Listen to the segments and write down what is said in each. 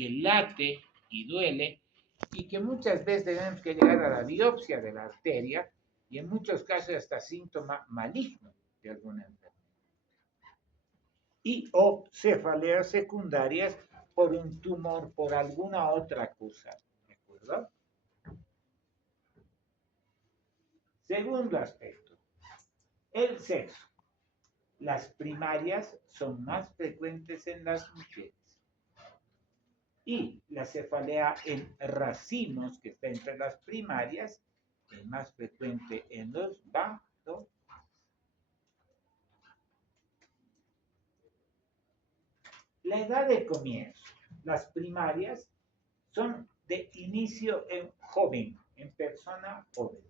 que late y duele y que muchas veces tenemos que llegar a la biopsia de la arteria y en muchos casos hasta síntoma maligno de alguna enfermedad. Y o cefaleas secundarias por un tumor, por alguna otra cosa. ¿De acuerdo? Segundo aspecto, el sexo. Las primarias son más frecuentes en las mujeres. Y la cefalea en racimos, que está entre las primarias, es más frecuente en los varones. La edad de comienzo. Las primarias son de inicio en joven, en persona joven.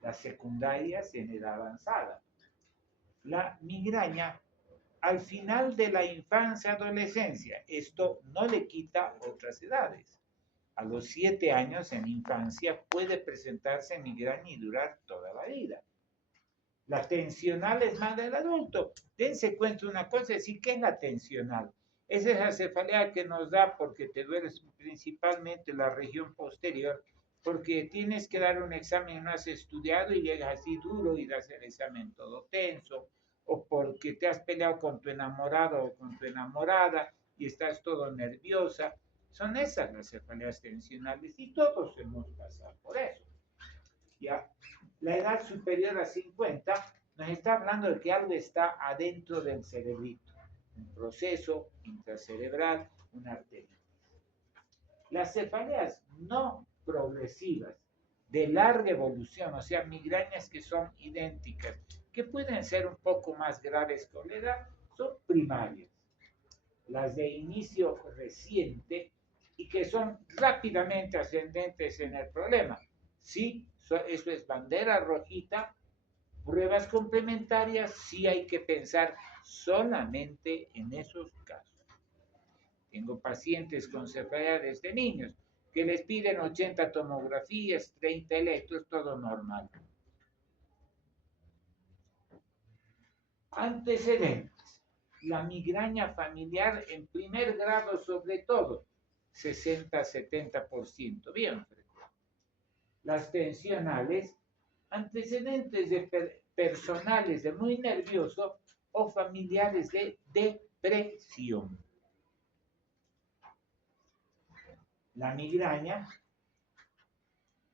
Las secundarias en edad avanzada. La migraña al final de la infancia, adolescencia. Esto no le quita otras edades. A los 7 años en infancia puede presentarse migraña y durar toda la vida. La tensional es más del adulto. Dense cuenta una cosa, decir, ¿qué es la tensional? Es esa cefalea que nos da porque te duele principalmente la región posterior, porque tienes que dar un examen, no has estudiado y llegas así duro y das el examen todo tenso, o porque te has peleado con tu enamorado o con tu enamorada y estás todo nerviosa. Son esas las cefaleas tensionales y todos hemos pasado por eso. ¿Ya? La edad superior a 50 nos está hablando de que algo está adentro del cerebrito, un proceso intracerebral, una arteria. Las cefaleas no progresivas de larga evolución, o sea, migrañas que son idénticas, que pueden ser un poco más graves con la edad, son primarias. Las de inicio reciente y que son rápidamente ascendentes en el problema. Sí, eso es bandera rojita. Pruebas complementarias, sí hay que pensar solamente en esos casos. Tengo pacientes con cefalea desde niños que les piden 80 tomografías, 30 electros, todo normal. Antecedentes. La migraña familiar en primer grado sobre todo, 60-70%, bien frecuente. Las tensionales, antecedentes de personales de muy nervioso o familiares de depresión. La migraña,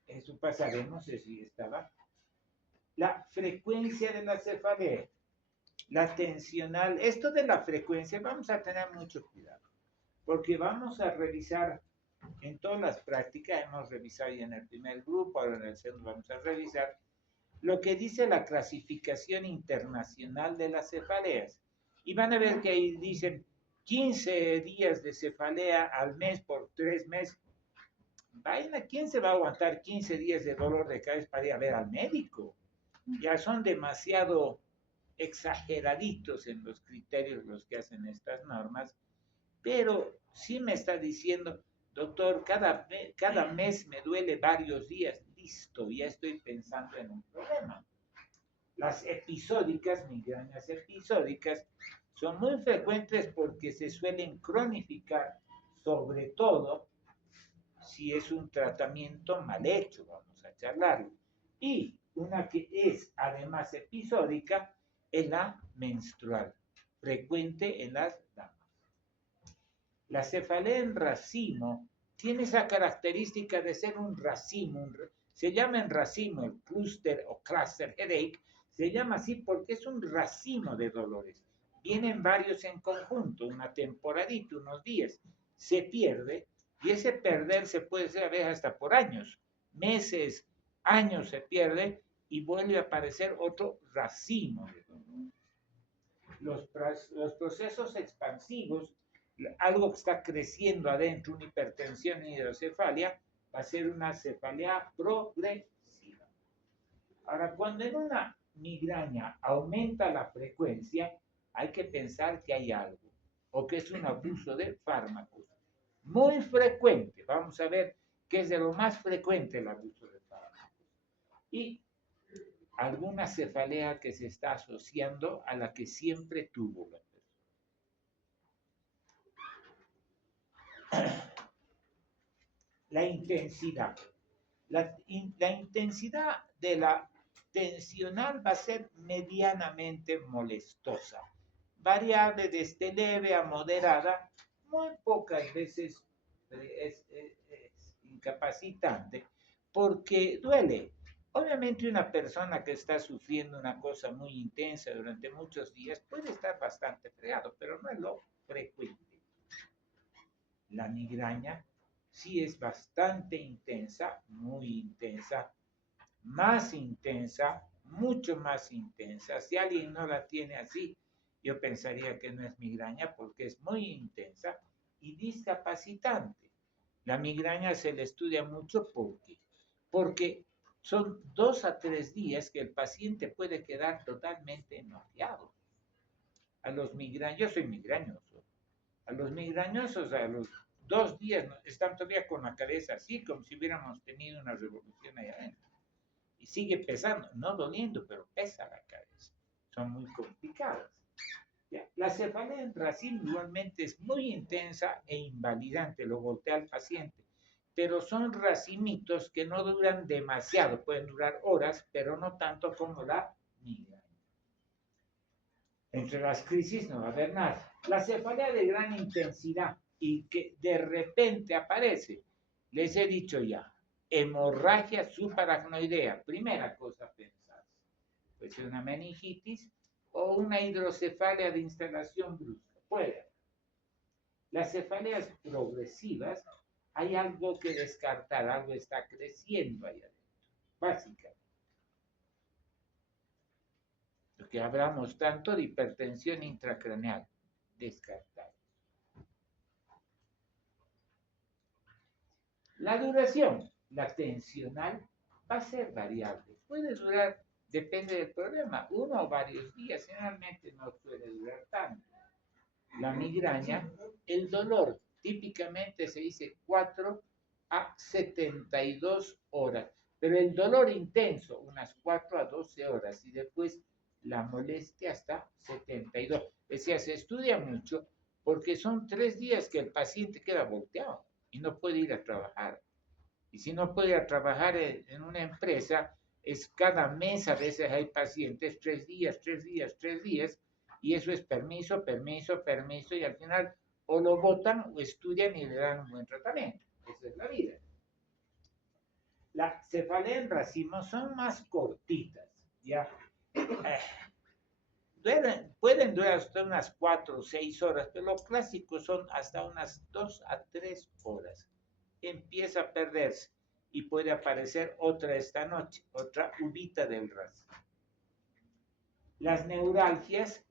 eso pasaremos, si estaba. La frecuencia de la cefalea, la tensional, esto de la frecuencia vamos a tener mucho cuidado, porque vamos a revisar en todas las prácticas, hemos revisado ya en el primer grupo, ahora en el segundo vamos a revisar lo que dice la clasificación internacional de las cefaleas. Y van a ver que ahí dicen 15 días de cefalea al mes por 3 meses. Vaina, ¿quién se va a aguantar 15 días de dolor de cabeza para ir a ver al médico? Ya son demasiado exageraditos en los criterios los que hacen estas normas, pero sí me está diciendo, doctor, cada mes me duele varios días, listo, ya estoy pensando en un problema. Las episódicas, migrañas episódicas, son muy frecuentes porque se suelen cronificar, sobre todo si es un tratamiento mal hecho, vamos a charlarlo. Y una que es además episódica es la menstrual, frecuente en las damas. La cefalea en racimo tiene esa característica de ser un racimo, se llama en racimo el cluster o cluster headache, se llama así porque es un racimo de dolores. Vienen varios en conjunto, una temporadita, unos días, se pierde y ese perder se puede ser a veces hasta por años, meses, años se pierde y vuelve a aparecer otro racimo de dolor. Los procesos expansivos, algo que está creciendo adentro, una hipertensión y hidrocefalia, va a ser una cefalea progresiva. Ahora, cuando en una migraña aumenta la frecuencia, hay que pensar que hay algo, o que es un abuso de fármacos. Muy frecuente, vamos a ver qué es de lo más frecuente el abuso de fármacos. Y alguna cefalea que se está asociando a la que siempre tuvo la persona. la intensidad. La intensidad de la tensional va a ser medianamente molestosa, variable desde leve a moderada, muy pocas veces es incapacitante, porque duele. Obviamente una persona que está sufriendo una cosa muy intensa durante muchos días puede estar bastante fregado, pero no es lo frecuente. La migraña sí es bastante intensa, muy intensa, más intensa, mucho más intensa. Si alguien no la tiene así, yo pensaría que no es migraña porque es muy intensa y discapacitante. La migraña se le estudia mucho porque son 2 a 3 días que el paciente puede quedar totalmente noqueado. Yo soy migrañoso. A los migrañosos, a los 2 días, están todavía con la cabeza así, como si hubiéramos tenido una revolución allá adentro. Y sigue pesando, no doliendo, pero pesa la cabeza. Son muy complicadas. ¿Ya? La cefalea en racimo igualmente es muy intensa e invalidante, lo voltea al paciente. Pero son racimitos que no duran demasiado, pueden durar horas, pero no tanto como la migraña. Entre las crisis no va a haber nada. La cefalea de gran intensidad y que de repente aparece, les he dicho ya, hemorragia subaracnoidea. Primera cosa a pensar. Puede ser una meningitis o una hidrocefalia de instalación brusca. Puede. Las cefaleas progresivas, hay algo que descartar, algo está creciendo ahí adentro. Básicamente. Lo que hablamos tanto de hipertensión intracraneal. Descartar. La duración, la tensional, va a ser variable. Puede durar, depende del problema, 1 o varios días. Generalmente no suele durar tanto. La migraña, el dolor, típicamente se dice 4 a 72 horas. Pero el dolor intenso, unas 4 a 12 horas. Y después la molestia hasta 72. Decía, se estudia mucho porque son 3 días que el paciente queda volteado y no puede ir a trabajar. Y si no puede ir a trabajar en una empresa, es cada mes, a veces hay pacientes, 3 días, 3 días, 3 días, y eso es permiso, permiso, permiso, y al final o lo votan o estudian y le dan un buen tratamiento. Esa es la vida. Las cefaleas en racimo son más cortitas, ¿ya? Pueden durar hasta unas 4 o 6 horas, pero los clásicos son hasta unas 2 a 3 horas. Empieza a perderse y puede aparecer otra esta noche, otra uvita del racimo. Las neuralgias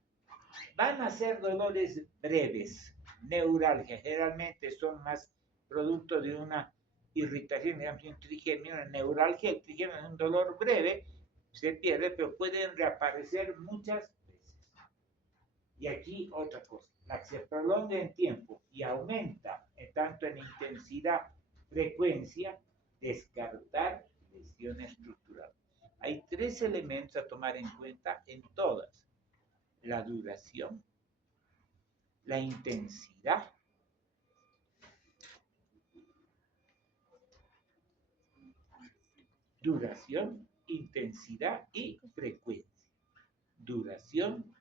van a ser dolores breves. Neuralgias generalmente son más producto de una irritación, digamos, un trigémino. La neuralgia, el trigémino es un dolor breve, se pierde, pero pueden reaparecer muchas veces. Y aquí otra cosa, la que se prolonga en tiempo y aumenta tanto en intensidad, frecuencia, descartar lesión estructural. Hay 3 elementos a tomar en cuenta en todas: la duración, la intensidad intensidad y frecuencia. Duración,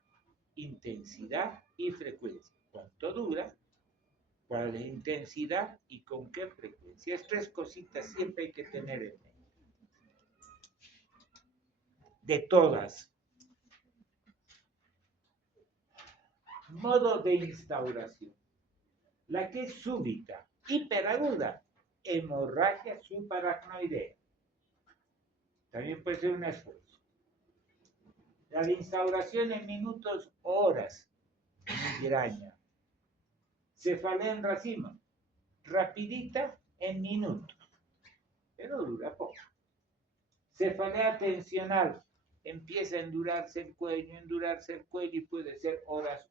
intensidad y frecuencia. ¿Cuánto dura? ¿Cuál es la intensidad y con qué frecuencia? Estas 3 cositas siempre hay que tener en mente. De todas. Modo de instauración. La que es súbita, hiperaguda, hemorragia subaracnoidea. También puede ser un esfuerzo. La de instauración en minutos o horas, migraña. Cefalea en racimo, rapidita en minutos, pero dura poco. Cefalea tensional, empieza a endurarse el cuello y puede ser horas,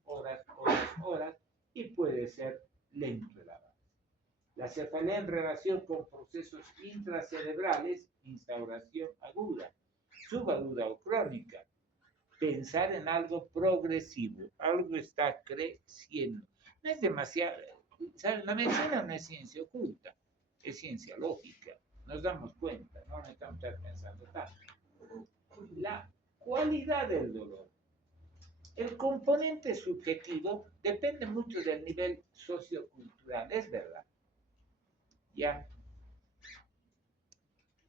y puede ser lento el avance. La cefalea en relación con procesos intracerebrales, instauración aguda, subaguda o crónica. Pensar en algo progresivo, algo está creciendo. No es demasiado, ¿sabes? La medicina no es ciencia oculta. es ciencia lógica, nos damos cuenta, no necesitamos estar pensando tanto. La cualidad del dolor. El componente subjetivo depende mucho del nivel sociocultural, es verdad. Ya,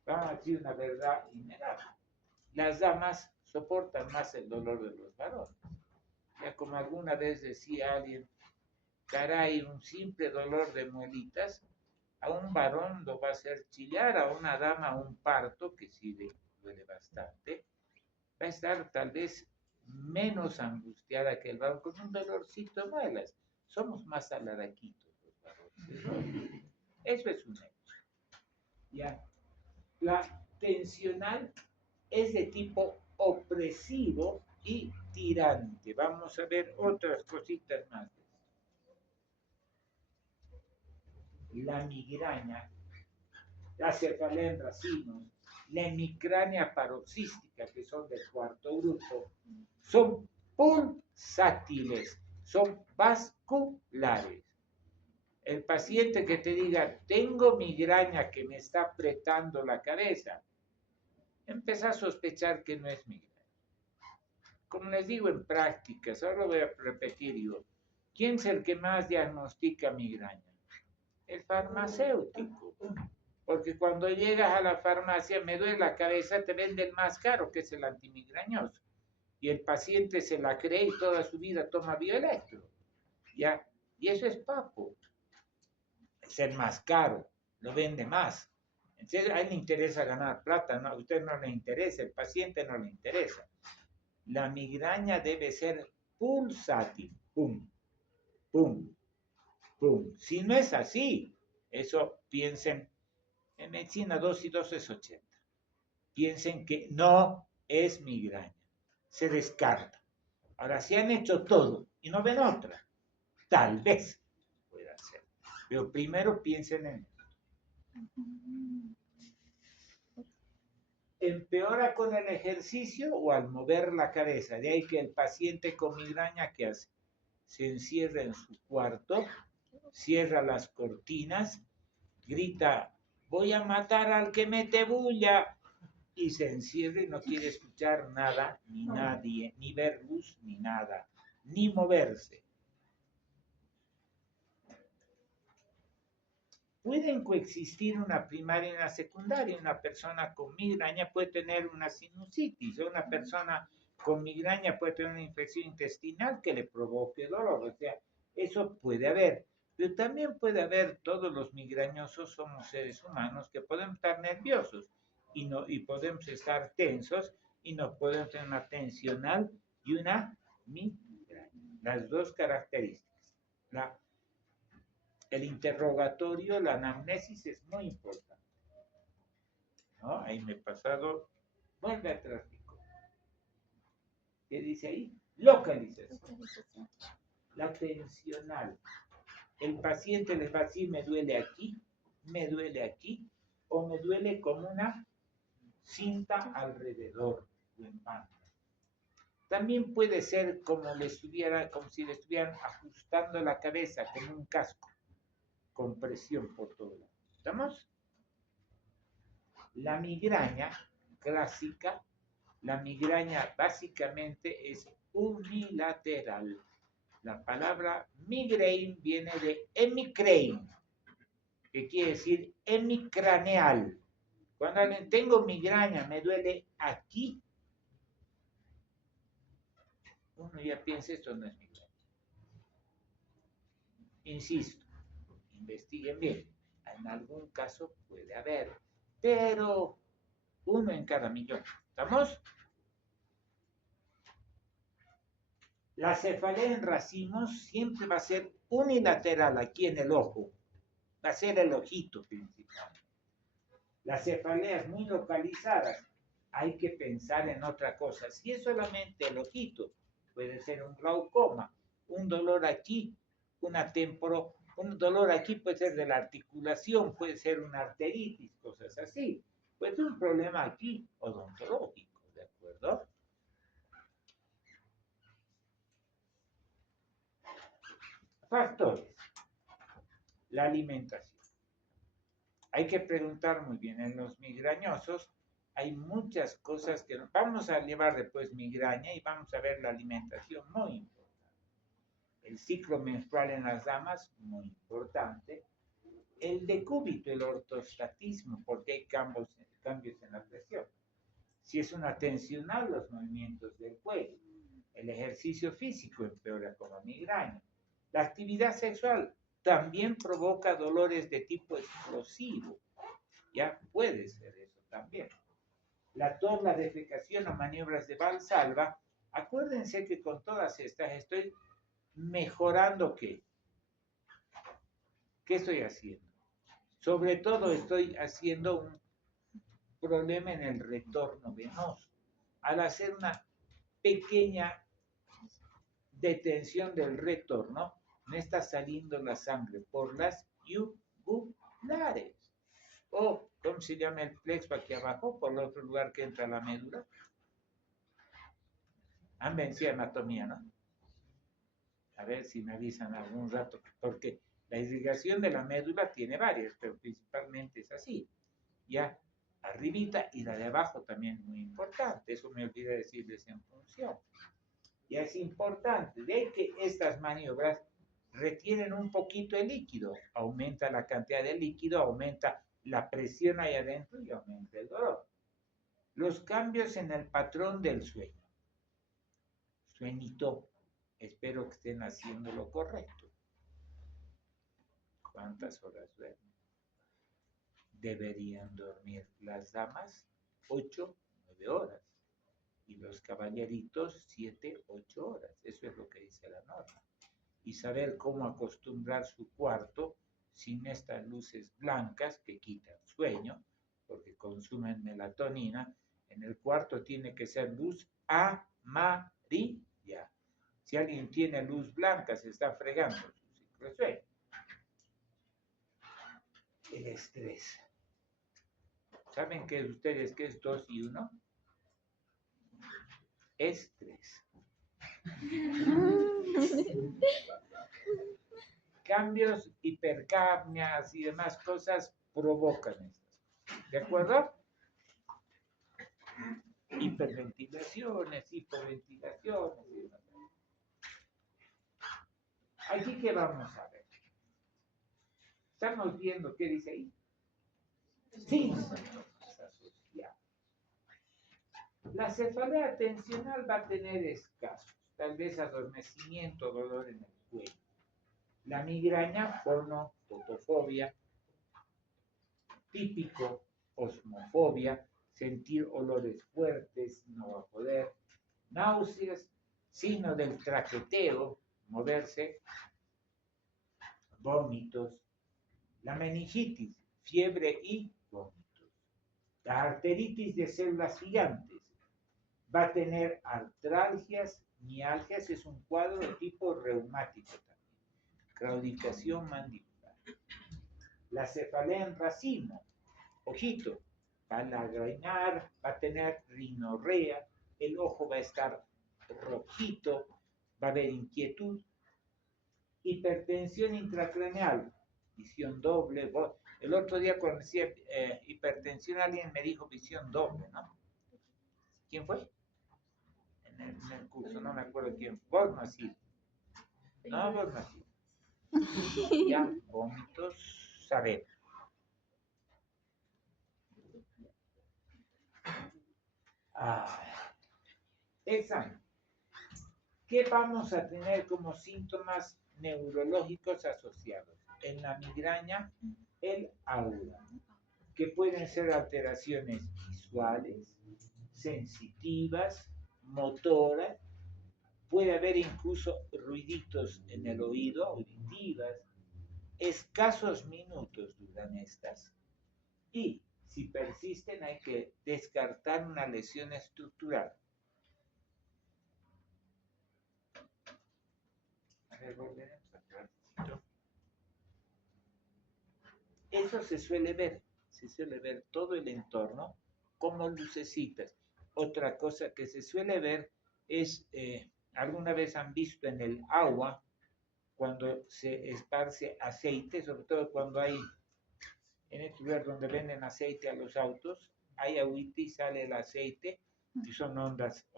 vamos a decir una verdad innegable. Las damas soportan más el dolor de los varones. Ya como alguna vez decía alguien, caray, un simple dolor de muelitas, a un varón lo va a hacer chillar, a una dama un parto, que sí le duele bastante, va a estar tal vez menos angustiada que el varón con un dolorcito de muelas. Somos más alaraquitos los varones. Eso es un hecho. ¿Ya? La tensional es de tipo opresivo y tirante. Vamos a ver otras cositas más. La migraña, la cefalea en racimos, la hemicrania paroxística, que son del cuarto grupo, son pulsátiles, son vasculares. El paciente que te diga, tengo migraña que me está apretando la cabeza, empieza a sospechar que no es migraña. Como les digo en prácticas, ahora lo voy a repetir, digo, ¿quién es el que más diagnostica migraña? El farmacéutico. Porque cuando llegas a la farmacia, me duele la cabeza, te vende el más caro, que es el antimigrañoso. Y el paciente se la cree y toda su vida toma bioelectro. ¿Ya? Y eso es papo. Es el más caro, lo vende más. Entonces, a él le interesa ganar plata, no, a usted no le interesa, el paciente no le interesa. La migraña debe ser pulsátil, pum, pum, pum. Si no es así, eso piensen, en medicina 2 y 2 es 80. Piensen que no es migraña, se descarta. Ahora, si han hecho todo y no ven otra, tal vez pueda ser. Pero primero piensen en eso. Empeora con el ejercicio o al mover la cabeza. De ahí que el paciente con migraña, ¿qué hace? Se encierra en su cuarto, cierra las cortinas, grita, voy a matar al que mete bulla, y se encierra y no quiere escuchar nada, ni nadie, ni ver luz, ni nada, ni moverse. Pueden coexistir una primaria y una secundaria. Una persona con migraña puede tener una sinusitis, o una persona con migraña puede tener una infección intestinal que le provoque dolor. O sea, eso puede haber. Pero también puede haber, todos los migrañosos somos seres humanos que podemos estar nerviosos y podemos estar tensos y nos podemos tener una tensional y una migraña. Las dos características. El interrogatorio, la anamnesis es muy importante. ¿No? Ahí me he pasado, vuelve atrás, Nico. ¿Qué dice ahí? Localización. La tensional. El paciente les va a decir, me duele aquí, o me duele como una cinta alrededor o en banda. También puede ser como si le estuvieran ajustando la cabeza como un casco, con presión por todo lado. ¿Estamos? La migraña clásica, la migraña básicamente es unilateral. La palabra migraine viene de hemicrane, que quiere decir hemicraneal. Cuando tengo migraña, me duele aquí, uno ya piensa, esto no es migraña. Insisto, investiguen bien. En algún caso puede haber, pero uno en cada millón. ¿Estamos? La cefalea en racimos siempre va a ser unilateral aquí en el ojo. Va a ser el ojito principal. Las cefaleas muy localizadas, hay que pensar en otra cosa. Si es solamente el ojito, puede ser un glaucoma, un dolor aquí, un dolor aquí puede ser de la articulación, puede ser una arteritis, cosas así. Puede ser un problema aquí odontológico, ¿de acuerdo? Factores. La alimentación. Hay que preguntar muy bien. En los migrañosos hay muchas cosas que vamos a llevar después migraña y vamos a ver la alimentación muy importante. El ciclo menstrual en las damas, muy importante. El decúbito, el ortostatismo, porque hay cambios en la presión. Si es una tensional, los movimientos del cuello. El ejercicio físico empeora con la migraña. La actividad sexual también provoca dolores de tipo explosivo. Ya puede ser eso también. La tos, la defecación o maniobras de Valsalva, acuérdense que con todas estas estoy mejorando qué. ¿Qué estoy haciendo? Sobre todo estoy haciendo un problema en el retorno venoso. Al hacer una pequeña detención del retorno, me está saliendo la sangre por las yugulares. O, ¿cómo se llama el plexo aquí abajo? Por el otro lugar que entra la médula. Han vencido anatomía, ¿no? A ver si me avisan algún rato, porque la irrigación de la médula tiene varias, pero principalmente es así. Ya, arribita y la de abajo también muy importante. Eso me olvidé decirles en función. Ya es importante de que estas maniobras retienen un poquito el líquido, aumenta la cantidad de líquido, aumenta la presión ahí adentro y aumenta el dolor. Los cambios en el patrón del sueño. Sueñito, espero que estén haciendo lo correcto. ¿Cuántas horas duermen? Deberían dormir las damas 8, 9 horas y los caballeritos 7, 8 horas. Eso es lo que dice la norma. Y saber cómo acostumbrar su cuarto sin estas luces blancas que quitan sueño, porque consumen melatonina. En el cuarto tiene que ser luz amarilla. Si alguien tiene luz blanca, se está fregando su ciclo de sueño. El estrés. ¿Saben qué ustedes qué es 2 y 1? Estrés. Cambios, hipercapnias y demás cosas provocan esto. ¿De acuerdo? Hiperventilaciones, hipoventilaciones y demás. Aquí que vamos a ver. Estamos viendo qué dice ahí. Síntomas asociados. La cefalea tensional va a tener escasos, tal vez adormecimiento, dolor en el cuello. La migraña, fotofobia, típico, osmofobia, sentir olores fuertes, no va a poder, náuseas, signo del traqueteo, moverse, vómitos, la meningitis, fiebre y vómitos. La arteritis de células gigantes va a tener artralgias, mialgias, es un cuadro de tipo reumático también, claudicación mandibular. La cefalea en racimo, ojito, va a lagrimear, va a tener rinorrea, el ojo va a estar rojito, va a haber inquietud, hipertensión intracraneal, visión doble. El otro día cuando decía hipertensión alguien me dijo visión doble, ¿no? ¿Quién fue? En el curso, no me acuerdo quién. Vos no así. No, vos no así. Ya, vómitos, saber. Examen. ¿Qué vamos a tener como síntomas neurológicos asociados? En la migraña, el aura, que pueden ser alteraciones visuales, sensitivas, motoras, puede haber incluso ruiditos en el oído, auditivas, escasos minutos duran estas, y si persisten hay que descartar una lesión estructural. Eso se suele ver todo el entorno como lucecitas. Otra cosa que se suele ver es, alguna vez han visto en el agua, cuando se esparce aceite, sobre todo cuando hay en este lugar donde venden aceite a los autos, hay agüita y sale el aceite y son ondas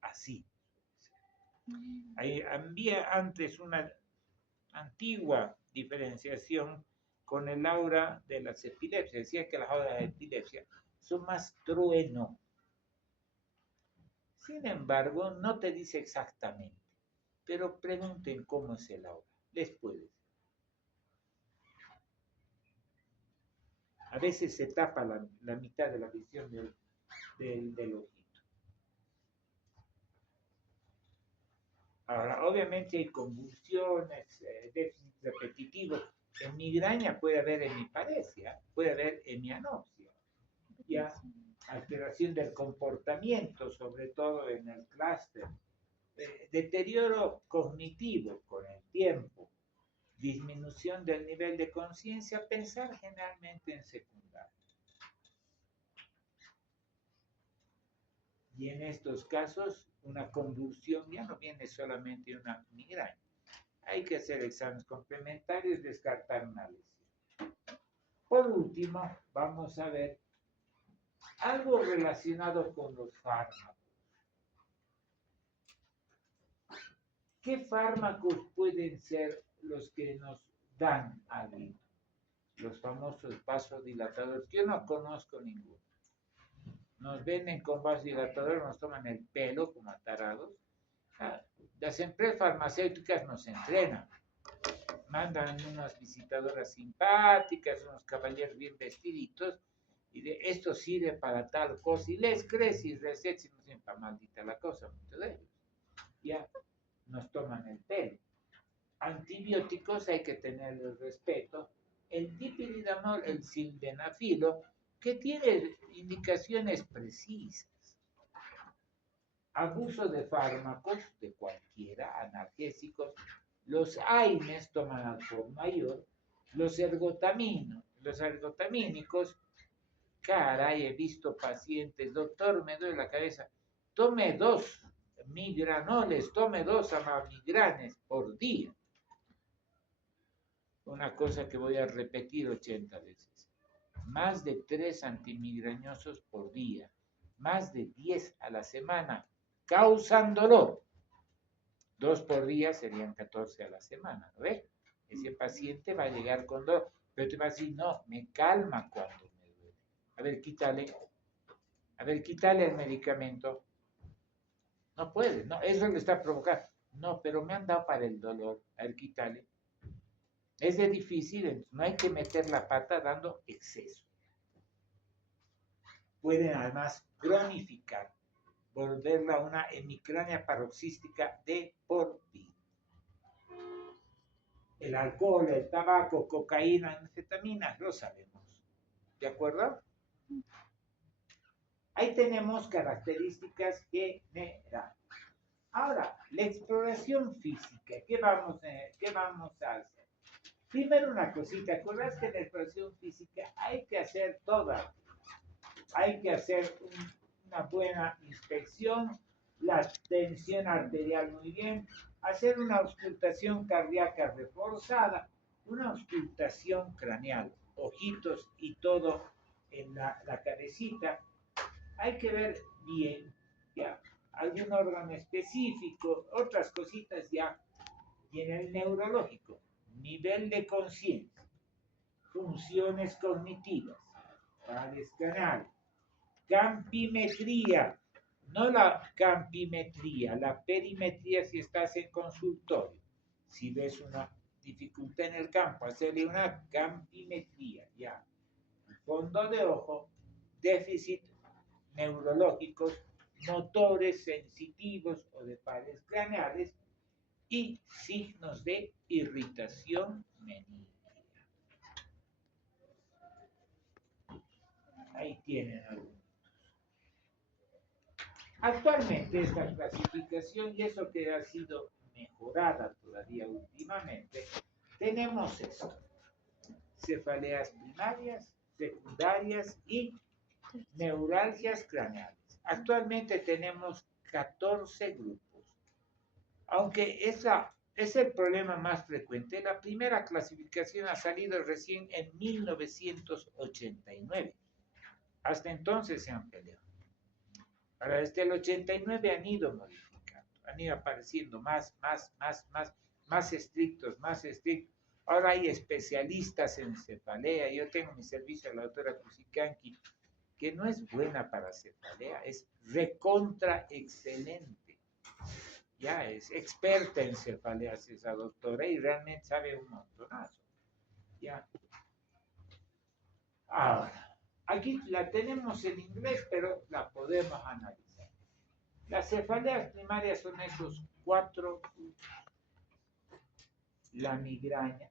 así. Había antes una antigua diferenciación con el aura de las epilepsias. Decía que las auras de epilepsia son más trueno. Sin embargo, no te dice exactamente, pero pregunten cómo es el aura. Les puede decir. A veces se tapa la mitad de la visión del ojito. Ahora, obviamente hay convulsiones, déficit repetitivo. En migraña puede haber hemiparesia, puede haber hemianopsia, ya alteración del comportamiento, sobre todo en el clúster, deterioro cognitivo con el tiempo, disminución del nivel de conciencia, pensar generalmente en secundario. Y en estos casos, una convulsión ya no viene solamente de una migraña. Hay que hacer exámenes complementarios y descartar una lesión. Por último, vamos a ver algo relacionado con los fármacos. ¿Qué fármacos pueden ser los que nos dan algo? Los famosos vasodilatadores. Yo no conozco ninguno. Nos venden con vasodilatadores, nos toman el pelo como tarados. Las empresas farmacéuticas nos entrenan. Mandan unas visitadoras simpáticas, unos caballeros bien vestiditos, y de esto sirve para tal cosa, y les crees y recetas, y no sirven para maldita la cosa, muchos de ellos. Ya nos toman el pelo. Antibióticos hay que tenerles respeto. El dipiridomol, el sildenafilo, que tiene indicaciones precisas. Abuso de fármacos, de cualquiera, analgésicos. Los AINES toman alcohol mayor. Los ergotamínicos, caray, he visto pacientes, doctor, me duele la cabeza, tome 2 migranoles, tome 2 amamigranes por día. Una cosa que voy a repetir 80 veces. Más de 3 antimigrañosos por día, más de 10 a la semana, causan dolor. 2 por día serían 14 a la semana, ¿no ves? Ese paciente va a llegar con dolor, pero te va a decir, no, me calma cuando me duele. A ver, quítale el medicamento. No puede, no, eso le está provocando. No, pero me han dado para el dolor. A ver, quítale. Es de difícil, no hay que meter la pata dando exceso. Pueden además cronificar, volverla una hemicrania paroxística de por vida. El alcohol, el tabaco, cocaína, anfetamina, lo sabemos. ¿De acuerdo? Ahí tenemos características generales. Ahora, la exploración física, ¿qué vamos a hacer? Primero una cosita, ¿acuerdas que en la exploración física hay que hacer toda? Hay que hacer una buena inspección, la tensión arterial muy bien, hacer una auscultación cardíaca reforzada, una auscultación craneal, ojitos y todo en la cabecita. Hay que ver bien, ya, algún órgano específico, otras cositas ya, y en el neurológico, nivel de conciencia, funciones cognitivas, pares canales, campimetría, no la campimetría, la perimetría si estás en consultorio. Si ves una dificultad en el campo, hacerle una campimetría, ya. Fondo de ojo, déficit neurológicos, motores sensitivos o de pares craneales y signos de irritación meningia. Ahí tienen algunos. Actualmente esta clasificación, y eso que ha sido mejorada todavía últimamente, tenemos esto: cefaleas primarias, secundarias y neuralgias craneales. Actualmente tenemos 14 grupos. Aunque es el problema más frecuente. La primera clasificación ha salido recién en 1989. Hasta entonces se han peleado. Ahora, desde el 89 han ido modificando, han ido apareciendo más estrictos, más estrictos. Ahora hay especialistas en cefalea. Yo tengo mi servicio a la doctora Cusicanqui, que no es buena para cefalea, es recontra excelente. Ya es experta en cefaleas esa doctora y realmente sabe un montonazo. Ya. Ahora, aquí la tenemos en inglés, pero la podemos analizar. Las cefaleas primarias son esos 4 puntos: la migraña,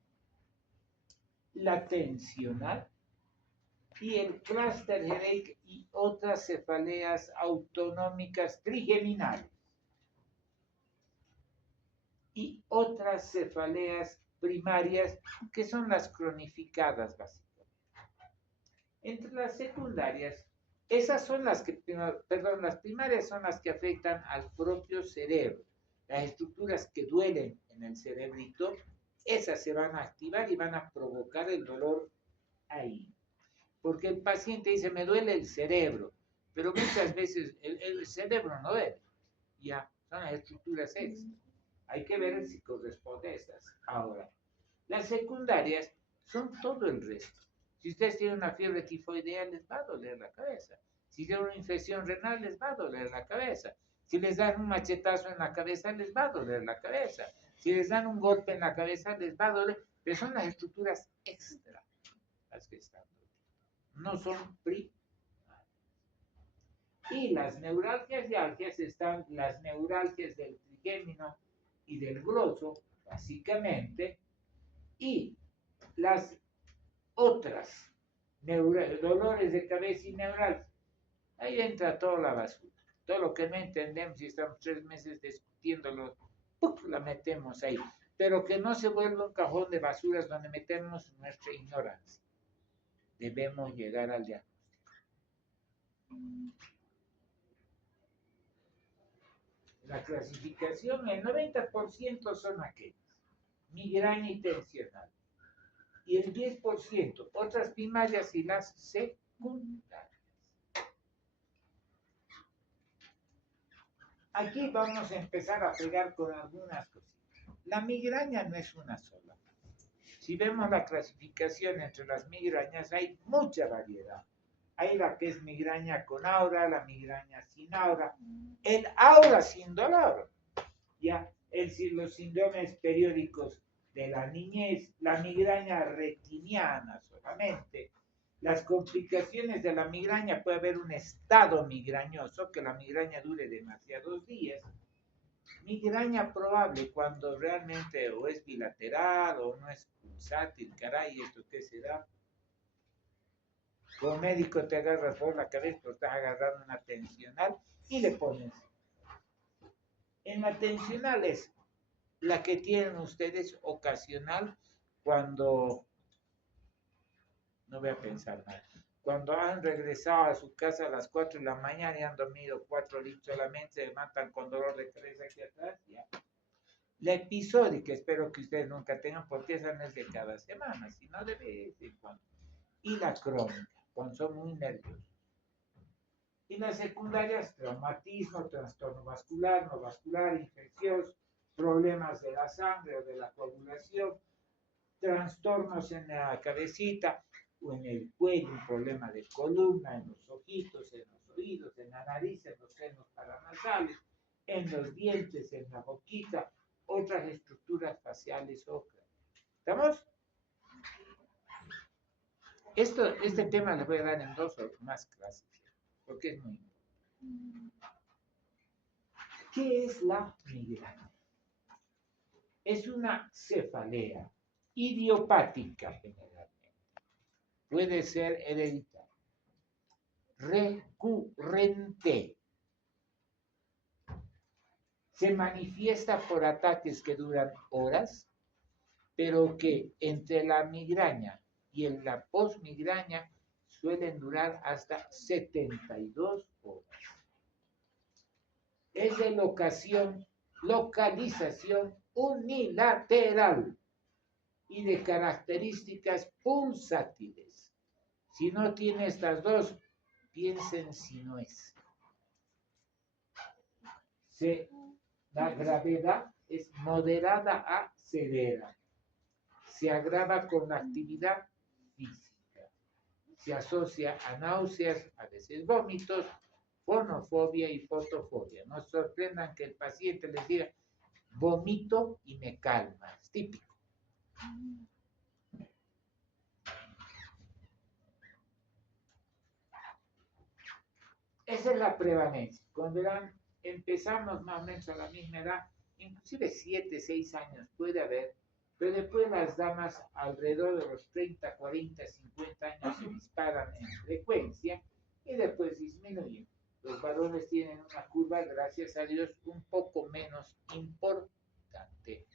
la tensional y el cluster headache y otras cefaleas autonómicas trigeminales y otras cefaleas primarias que son las cronificadas básicamente. Entre las secundarias, esas son las que, perdón, las primarias son las que afectan al propio cerebro. Las estructuras que duelen en el cerebrito, esas se van a activar y van a provocar el dolor ahí. Porque el paciente dice, me duele el cerebro, pero muchas veces el cerebro no duele. Ya, son las estructuras extra. Hay que ver si corresponde a esas. Ahora, las secundarias son todo el resto. Si ustedes tienen una fiebre tifoidea, les va a doler la cabeza. Si tienen una infección renal, les va a doler la cabeza. Si les dan un machetazo en la cabeza, les va a doler la cabeza. Si les dan un golpe en la cabeza, les va a doler. Pero son las estructuras extra las que están doliendo. No son primarias. Y las neuralgias y algias están las neuralgias del trigémino y del gloso, básicamente, y las otras dolores de cabeza y neuralgia. Ahí entra toda la basura. Todo lo que no entendemos y estamos 3 meses discutiéndolo, ¡puc!, la metemos ahí. Pero que no se vuelva un cajón de basuras donde metemos nuestra ignorancia. Debemos llegar al diagnóstico. La clasificación, el 90% son aquellas: migraña y tensional. Y el 10%, otras primarias y las secundarias. Aquí vamos a empezar a pegar con algunas cositas. La migraña no es una sola. Si vemos la clasificación entre las migrañas, hay mucha variedad. Hay la que es migraña con aura, la migraña sin aura, el aura sin dolor, ya, los síndromes periódicos de la niñez, la migraña retiniana solamente. Las complicaciones de la migraña, puede haber un estado migrañoso, que la migraña dure demasiados días. Migraña probable cuando realmente o es bilateral o no es pulsátil, caray, ¿esto qué será? Como médico te agarras por la cabeza, pero estás agarrando una tensional y le pones. En la tensional es la que tienen ustedes ocasional cuando, no voy a pensar mal, cuando han regresado a su casa a las 4 de la mañana y han dormido 4 litros solamente, se levantan con dolor de cabeza aquí atrás, ya. La episódica, espero que ustedes nunca tengan, porque esa no es de cada semana, sino de vez en cuando. Y la crónica, cuando son muy nerviosos. Y las secundarias, traumatismo, trastorno vascular, no vascular, infeccioso, problemas de la sangre o de la coagulación, trastornos en la cabecita o en el cuello, un problema de columna, en los ojitos, en los oídos, en la nariz, en los senos paranasales, en los dientes, en la boquita, otras estructuras faciales ocas. ¿Estamos? Este tema les voy a dar en 2 o más clases, porque es muy importante. ¿Qué es la migraña? Es una cefalea idiopática generalmente. Puede ser hereditaria, recurrente. Se manifiesta por ataques que duran horas, pero que entre la migraña y la posmigraña suelen durar hasta 72 horas. Es de localización unilateral y de características pulsátiles. Si no tiene estas dos, piensen si no es. La gravedad es moderada a severa. Se agrava con la actividad física. Se asocia a náuseas, a veces vómitos, fonofobia y fotofobia. No sorprendan que el paciente les diga, vomito y me calma. Es típico. Esa es la prevalencia. Cuando empezamos más o menos a la misma edad, inclusive 7, 6 años puede haber, pero después las damas alrededor de los 30, 40, 50 años se disparan en frecuencia y después disminuyen. Los varones tienen una curva, gracias a Dios, un poco menos importante.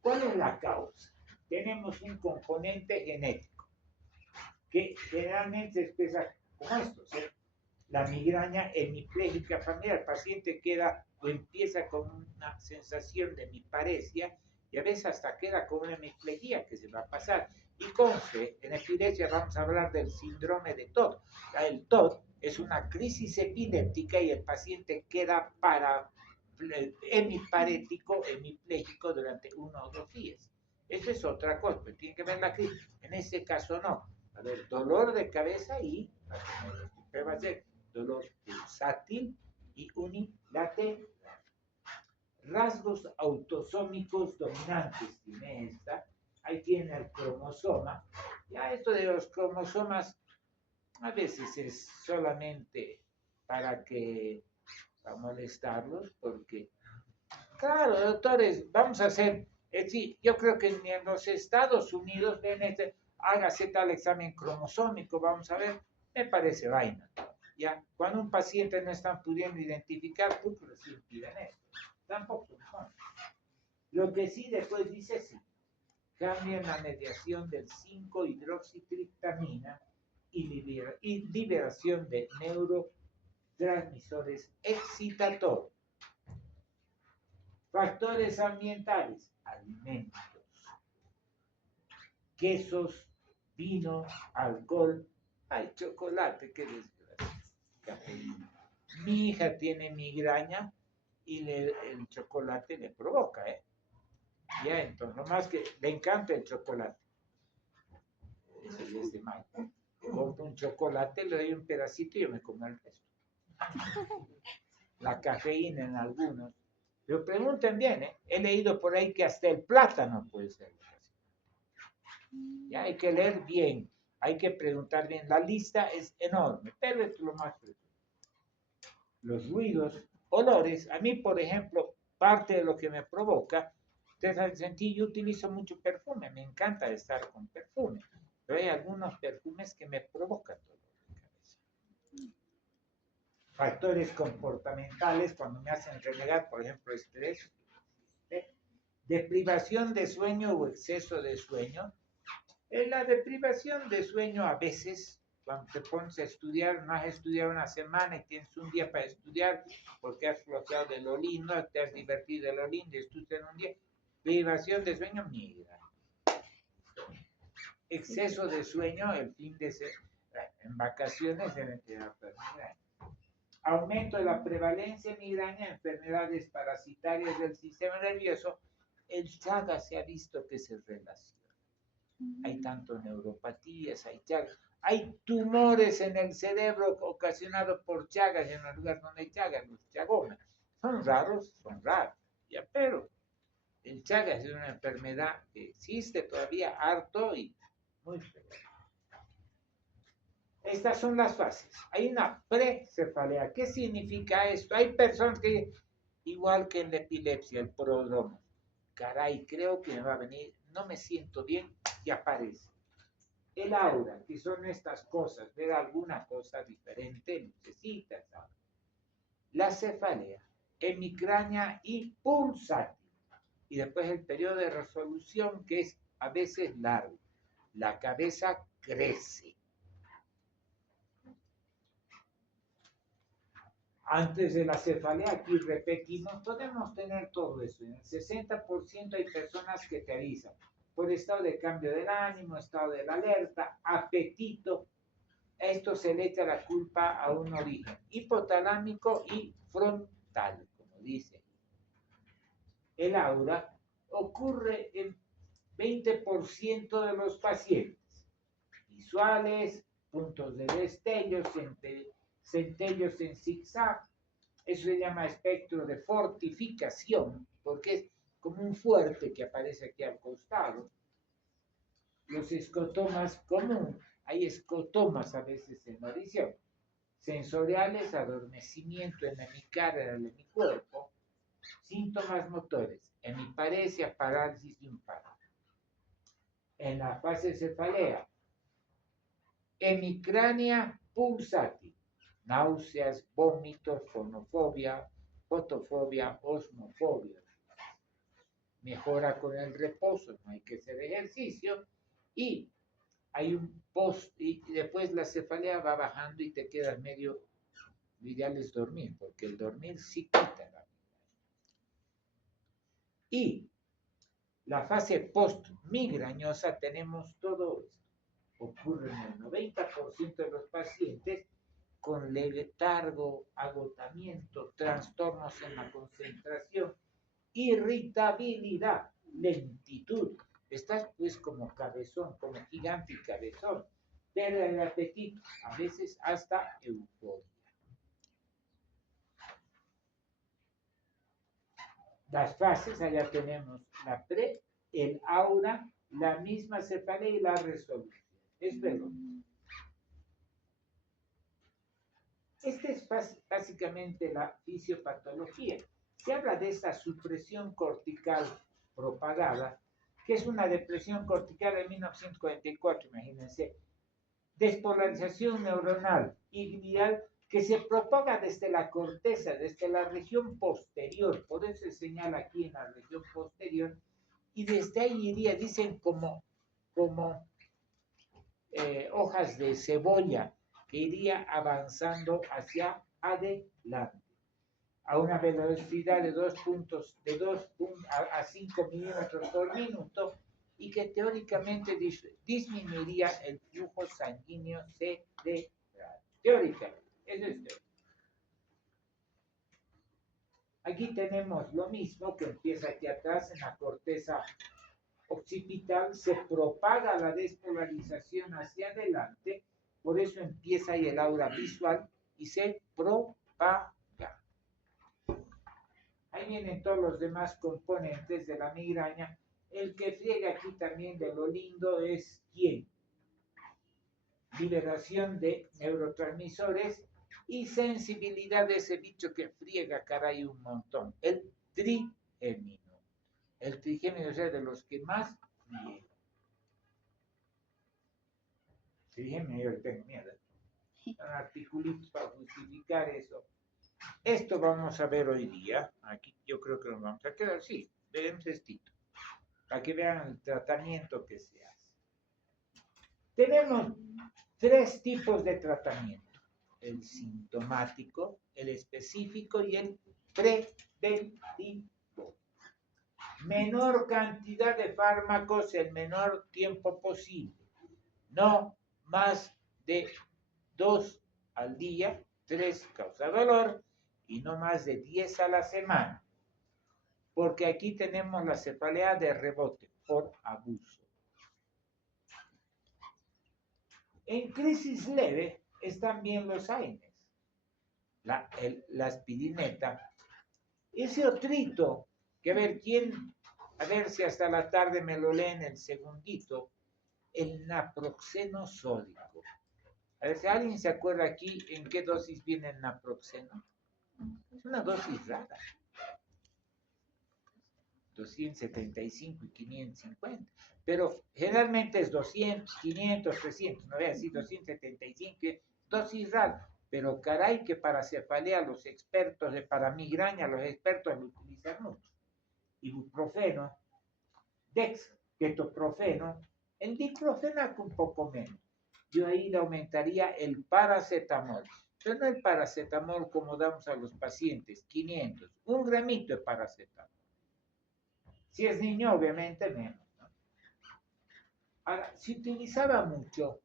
¿Cuál es la causa? Tenemos un componente genético que generalmente se expresa como esto, ¿sí? La migraña hemipléjica familiar. El paciente queda o empieza con una sensación de hemiparesia y a veces hasta queda con una hemiplejía que se va a pasar. Y conste, en epilepsia vamos a hablar del síndrome de TOD. El TOD es una crisis epiléptica y el paciente queda hemiparético, hemipléjico durante 1 o 2 días. Eso es otra cosa, pero tiene que ver la crisis. En este caso no. A ver, dolor de cabeza y va a ser dolor pulsátil y unilateral. Rasgos autosómicos dominantes tiene esta. Ahí tiene el cromosoma. Ya esto de los cromosomas a veces es solamente para molestarlos, porque, claro, doctores, vamos a hacer, yo creo que en los Estados Unidos, hágase tal examen cromosómico, vamos a ver, me parece vaina. ¿Ya? Cuando un paciente no está pudiendo identificar, pues les impiden esto. Tampoco son. Lo que sí después dice sí, cambian la mediación del 5-hidroxitriptamina y liberación de neurotransmisores excitatorios. Factores ambientales, alimentos, quesos, vino, alcohol, hay chocolate, qué desgracia, cafeína. Mi hija tiene migraña y el chocolate le provoca, Ya, entonces, nomás que le encanta el chocolate. Eso es de mal. Compro un chocolate, le doy un pedacito y yo me como el resto. La cafeína en algunos. Pero pregunten bien, he leído por ahí que hasta el plátano puede ser. Ya hay que leer bien, hay que preguntar bien. La lista es enorme, pero es lo más frecuente. Los ruidos, olores. A mí, por ejemplo, parte de lo que me provoca, ustedes sentí, yo utilizo mucho perfume, me encanta estar con perfume, pero hay algunos perfumes que me provocan dolor de cabeza. Factores comportamentales, cuando me hacen renegar, por ejemplo, estrés, deprivación de sueño o exceso de sueño. La deprivación de sueño a veces, cuando te pones a estudiar, no has estudiado una semana y tienes un día para estudiar porque has flojeado de lo lindo, te has divertido de lo lindo y estudias en un día. Privación de sueño, migra. Exceso de sueño, el fin de semana, en vacaciones deben tener migraña. Aumento de la prevalencia de migraña, enfermedades parasitarias del sistema nervioso. El Chagas se ha visto que se relaciona. Hay tanto neuropatías, hay tumores en el cerebro ocasionados por Chagas en los lugares donde hay Chagas, los chagomas. Son raros, ya, pero el Chagas es una enfermedad que existe todavía harto y muy frecuente. Estas son las fases. Hay una precefalea. ¿Qué significa esto? Hay personas que, igual que en la epilepsia, el prodromo, caray, creo que me va a venir, no me siento bien, y aparece. El aura, que son estas cosas, ver alguna cosa diferente, necesitas. La cefalea, hemicrania y pulsátil. Y después el periodo de resolución, que es a veces largo. La cabeza crece. Antes de la cefalea, aquí repetimos, podemos tener todo eso. En el 60% hay personas que te avisan por estado de cambio del ánimo, estado de la alerta, apetito. Esto se le echa la culpa a un origen hipotalámico y frontal, como dice. El aura ocurre en 20% de los pacientes. Visuales, puntos de destellos, centellos en zigzag. Eso se llama espectro de fortificación, porque es como un fuerte que aparece aquí al costado. Los escotomas común, hay escotomas a veces en la visión. Sensoriales, adormecimiento en mi cara, en mi cuerpo. Síntomas motores, hemiparesia, parálisis de un páramo. En la fase cefalea, hemicrania pulsátil, náuseas, vómitos, fonofobia, fotofobia, osmofobia. Mejora con el reposo, no hay que hacer ejercicio. Y hay un post, y después la cefalea va bajando y te quedas medio, lo ideal es dormir, porque el dormir sí quita la. Y la fase post-migrañosa tenemos todo esto. Ocurre en el 90% de los pacientes con letargo, agotamiento, trastornos en la concentración, irritabilidad, lentitud. Estás pues como cabezón, como gigante y cabezón. Pérdida de apetito, a veces hasta euforia. Las fases, allá tenemos la pre, el aura, la misma cefalea y la resolución. Es verdad. Esta es básicamente la fisiopatología. Se habla de esta supresión cortical propagada, que es una depresión cortical de 1944, imagínense. Despolarización neuronal y glial que se propaga desde la corteza, desde la región posterior, por eso se señala aquí en la región posterior, y desde ahí iría, dicen como hojas de cebolla, que iría avanzando hacia adelante a una velocidad de 2 a 5 milímetros por minuto y que teóricamente disminuiría el flujo sanguíneo cerebral. Teóricamente, eso es teórico. Aquí tenemos lo mismo que empieza aquí atrás en la corteza occipital, se propaga la despolarización hacia adelante, por eso empieza ahí el aura visual y se propaga. Ahí vienen todos los demás componentes de la migraña. El que friega aquí también de lo lindo es ¿quién? Liberación de neurotransmisores y sensibilidad de ese bicho que friega, caray, un montón. El trigémino. El trigémino es de los que más friega. Trigémino, yo tengo miedo. Son articulitos para justificar eso. Esto vamos a ver hoy día. Aquí yo creo que nos vamos a quedar, sí, veremos estito, para que vean el tratamiento que se hace. Tenemos 3 tipos de tratamiento: el sintomático, el específico y el preventivo. Menor cantidad de fármacos el menor tiempo posible. No más de 2 al día, 3 causa dolor, y no más de 10 a la semana, porque aquí tenemos la cefalea de rebote por abuso. En crisis leve están bien los AINES, la aspirineta, ese otrito, que a ver si hasta la tarde me lo leen el segundito, el naproxeno sódico. A ver si alguien se acuerda aquí en qué dosis viene el naproxeno. Es una dosis rara. 275 y 550. Pero generalmente es 200, 500, 300. No voy a decir 275, dosis rara. Pero caray que para cefalea los expertos, para migraña los expertos lo utilizan mucho. Ibuprofeno, dex, ketoprofeno, el diclofenac un poco menos. Yo ahí le aumentaría el paracetamol. pero no el paracetamol como damos a los pacientes, 500, un gramito de paracetamol. Si es niño, obviamente menos, ¿no? Ahora, se utilizaba mucho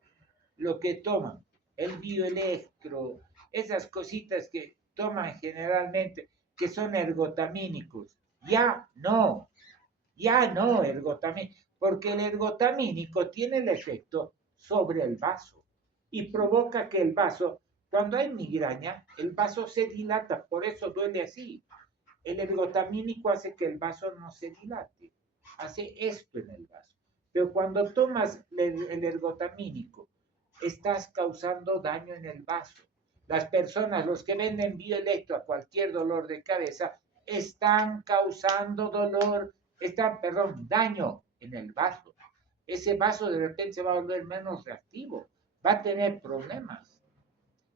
lo que toman, el bioelectro, esas cositas que toman generalmente, que son ergotamínicos. Ya no ergotamínico, porque el ergotamínico tiene el efecto sobre el vaso y provoca que el vaso, cuando hay migraña, el vaso se dilata, por eso duele así. El ergotamínico hace que el vaso no se dilate, hace esto en el vaso. Pero cuando tomas el ergotamínico, estás causando daño en el vaso. Las personas, los que venden bioelectro a cualquier dolor de cabeza, están causando daño en el vaso. Ese vaso de repente se va a volver menos reactivo, va a tener problemas.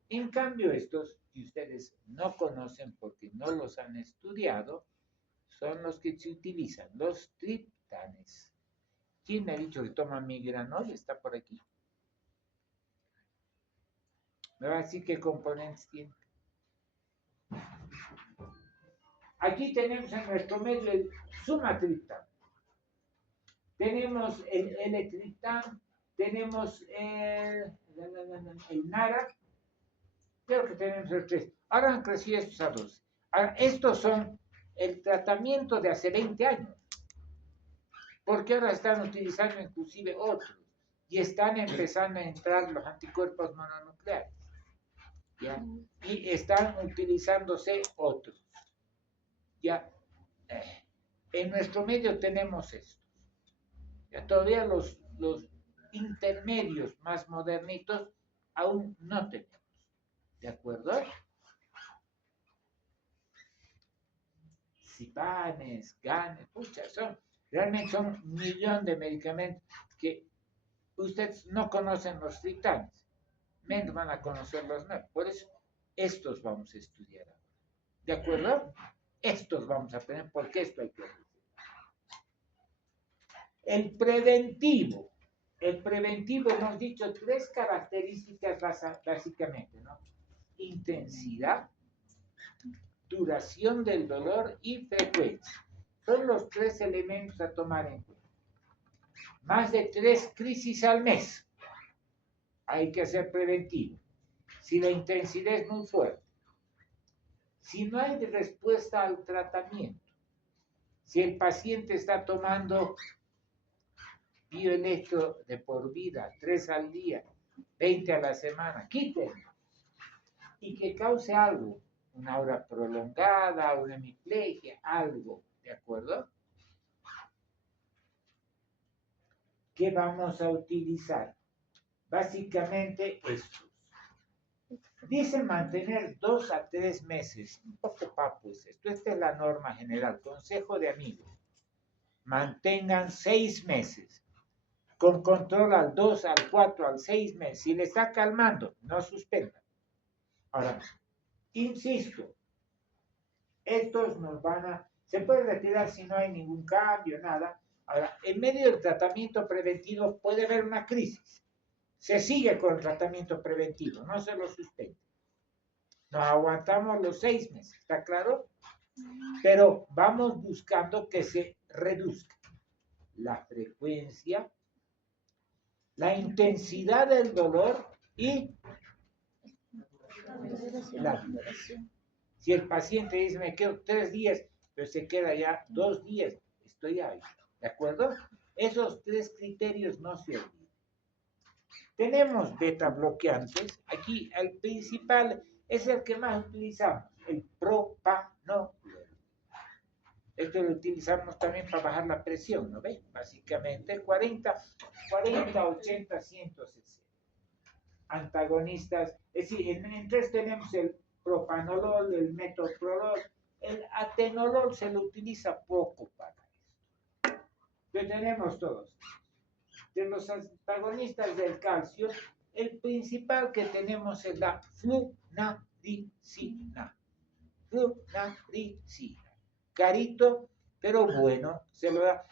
En cambio, estos que ustedes no conocen porque no los han estudiado, son los que se utilizan, los triptanes. ¿Quién me ha dicho que toma migranol? Está por aquí. Me va a decir qué componentes tiene. Aquí tenemos en nuestro medio el sumatriptán. Tenemos el L-triptán, tenemos el Nara, creo que tenemos el 3. Ahora han crecido estos a 12. Ahora, estos son el tratamiento de hace 20 años, porque ahora están utilizando inclusive otros, y están empezando a entrar los anticuerpos mononucleares, ¿ya? Y están utilizándose otros, ¿ya? En nuestro medio tenemos esto. Ya todavía los intermedios más modernitos aún no tenemos. ¿De acuerdo? Cipanes, ganes, pucha, realmente son un millón de medicamentos que ustedes no conocen los triptanes, menos van a conocer los nuevos. Por eso, estos vamos a estudiar ahora. ¿De acuerdo? Estos vamos a aprender porque esto hay que hacer. El preventivo hemos dicho 3 características básicamente, ¿no? Intensidad, duración del dolor y frecuencia. Son los 3 elementos a tomar en cuenta. Más de 3 crisis al mes. Hay que hacer preventivo. Si la intensidad es muy fuerte, si no hay respuesta al tratamiento, si el paciente está tomando bioelectro de por vida, 3 al día, 20 a la semana, quítenlo. Y que cause algo, una hora prolongada, una hemiplegia, algo, ¿de acuerdo? ¿Qué vamos a utilizar? Básicamente estos. Dice mantener 2 a 3 meses. Un poco papus esto. Esta es la norma general. Consejo de amigos. Mantengan 6 meses. Con control al 2, al 4, al 6 meses. Si le está calmando, no suspendan. Ahora, insisto, estos se puede retirar si no hay ningún cambio, nada. Ahora, en medio del tratamiento preventivo puede haber una crisis. Se sigue con el tratamiento preventivo, no se lo suspende. Nos aguantamos los 6 meses, ¿está claro? Pero vamos buscando que se reduzca la frecuencia, la intensidad del dolor y la duración. Si el paciente dice, me quedo 3 días, pero se queda ya 2 días, estoy ahí, ¿de acuerdo? Esos 3 criterios no se olviden. Tenemos beta bloqueantes, aquí el principal es el que más utilizamos, el propanol. Esto lo utilizamos también para bajar la presión, ¿no ven? Básicamente 40, 80, 160. Antagonistas, es decir, en 3 tenemos el propanolol, el metoprolol, el atenolol se lo utiliza poco para esto. Pero tenemos todos. De los antagonistas del calcio, el principal que tenemos es la flunaricina. Flunaricina. Carito, pero bueno, se lo da.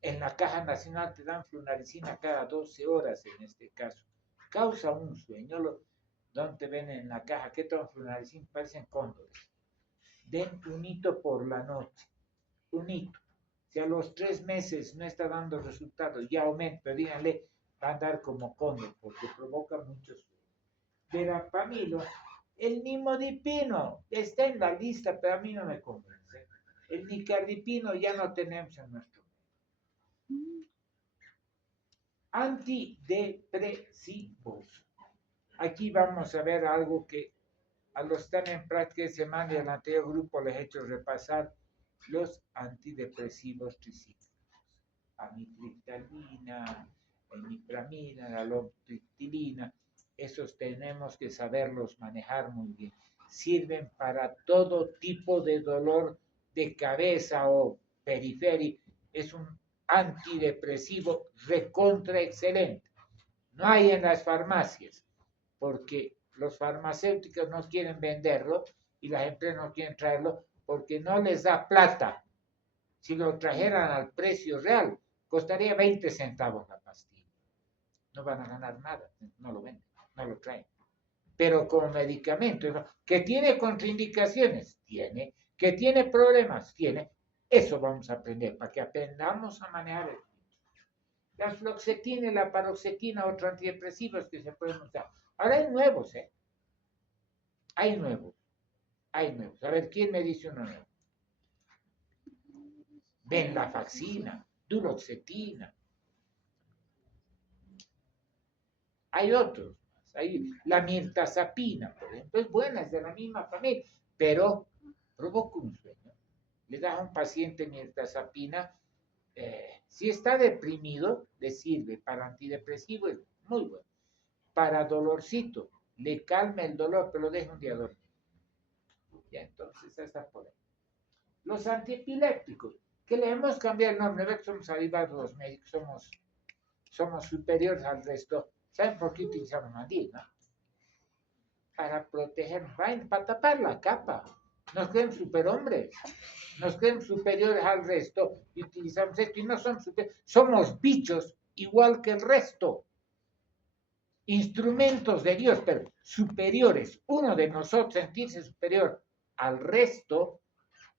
En la Caja Nacional te dan flunaricina cada 12 horas en este caso. Causa un sueño, donde ven en la caja, que toman flunarizina, parecen cóndores. Den un hito por la noche, un hito. Si a los 3 meses no está dando resultados, ya aumenta, díganle, va a andar como cóndor, porque provoca muchos. Verapamilo, el nimodipino está en la lista, pero a mí no me convence. El nicardipino ya no tenemos en nuestro medio. Antidepresivos. Aquí vamos a ver algo que a los que están en práctica se manda y al anterior grupo les he hecho repasar los antidepresivos tricíclicos. Amitriptilina, imipramina, la lomtriptilina, esos tenemos que saberlos manejar muy bien. Sirven para todo tipo de dolor de cabeza o periférico. Es un antidepresivo recontra excelente. No hay en las farmacias, porque los farmacéuticos no quieren venderlo y las empresas no quieren traerlo porque no les da plata. Si lo trajeran al precio real, costaría 20 centavos la pastilla. No van a ganar nada, no lo venden, no lo traen. Pero como medicamento, ¿no? Que tiene contraindicaciones, tiene. Que tiene problemas, tiene. Eso vamos a aprender, para que aprendamos a manejar el. La fluoxetina y la paroxetina, otros antidepresivos que se pueden usar. Ahora hay nuevos, ¿eh? Hay nuevos. A ver, ¿quién me dice uno nuevo? Venlafaxina, duloxetina. Hay otros. Hay la mirtazapina, por ejemplo, es buena, es de la misma familia, pero provoca un sueño. Le das a un paciente mirtazapina, si está deprimido, le sirve. Para antidepresivo es muy bueno. Para dolorcito, le calma el dolor, pero lo deja un día dormir. Ya, entonces, esa por ahí. Los antiepilépticos, que le hemos cambiado el nombre, ¿ves? Somos avivados los médicos, somos superiores al resto. ¿Saben por qué utilizamos mandil, no? Para proteger, para tapar la capa. Nos creen superhombres, nos creen superiores al resto y utilizamos esto y no somos superiores, somos bichos igual que el resto. Instrumentos de Dios, pero superiores. Uno de nosotros sentirse superior al resto,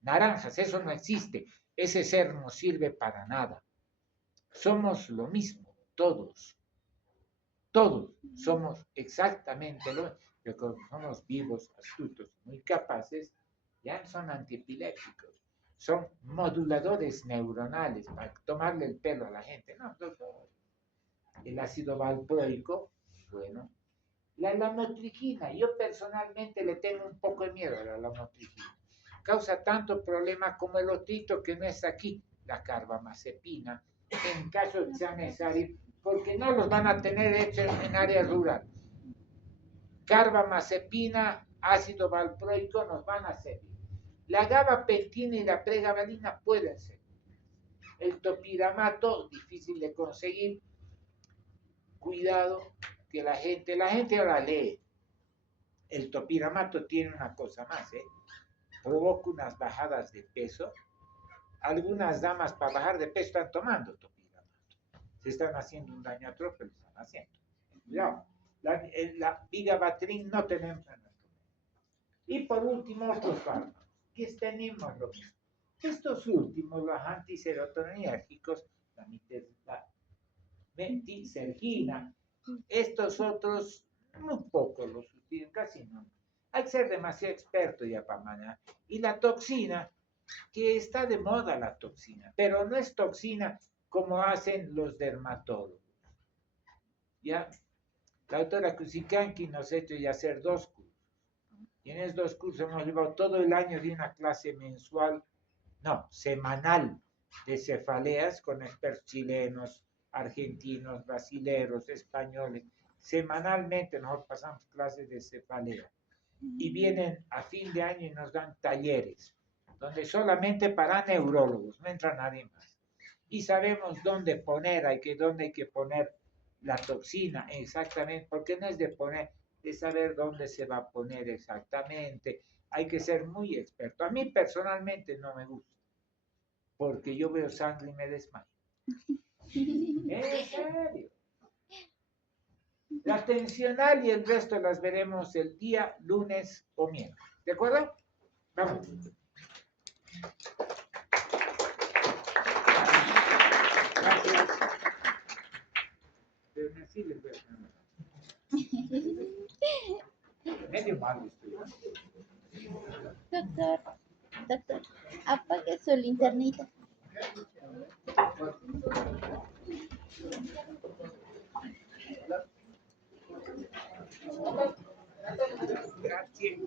naranjas, eso no existe. Ese ser no sirve para nada. Somos lo mismo, todos. Todos somos exactamente lo mismo. Pero somos vivos, astutos, muy capaces, ya no son antiepilépticos. Son moduladores neuronales para tomarle el pelo a la gente. No, el ácido valproico, bueno. La lamotrigina, yo personalmente le tengo un poco de miedo a la lamotrigina. Causa tanto problema como el otrito que no es aquí, la carbamazepina, en caso de que sea necesario, porque no los van a tener hechos en área rural. Carbamazepina, ácido valproico nos van a servir. La gabapentina y la pregabalina pueden ser. El topiramato, difícil de conseguir. Cuidado, que la gente ahora lee. El topiramato tiene una cosa más, provoca unas bajadas de peso. Algunas damas para bajar de peso están tomando topiramato. Se están haciendo un daño atroz, pero lo están haciendo. Cuidado. La vigabatrin no tenemos en nuestro medio. Y por último, otros fármacos, que tenemos lo mismo. Estos últimos, los antiserotoninérgicos, la metilsergina, estos otros, muy poco los utilizan, casi no. Hay que ser demasiado experto ya para manejar. Y la toxina, que está de moda la toxina, pero no es toxina como hacen los dermatólogos. ¿Ya? La doctora Kusikanki nos ha hecho ya hacer 2 cursos. Y en esos 2 cursos hemos llevado todo el año de una clase semanal de cefaleas con expertos chilenos, argentinos, brasileños, españoles. Semanalmente nosotros pasamos clases de cefalea. Y vienen a fin de año y nos dan talleres, donde solamente para neurólogos, no entra nadie más. Y sabemos dónde hay que poner la toxina exactamente, porque no es de poner, de saber dónde se va a poner exactamente. Hay que ser muy experto. A mí personalmente no me gusta, porque yo veo sangre y me desmayo. ¿En serio? La tensional y el resto las veremos el día lunes o miércoles. ¿De acuerdo? Vamos. Gracias. Pero así les voy a poner. Medio mal estoy. Doctor, apague su linternita. Gracias.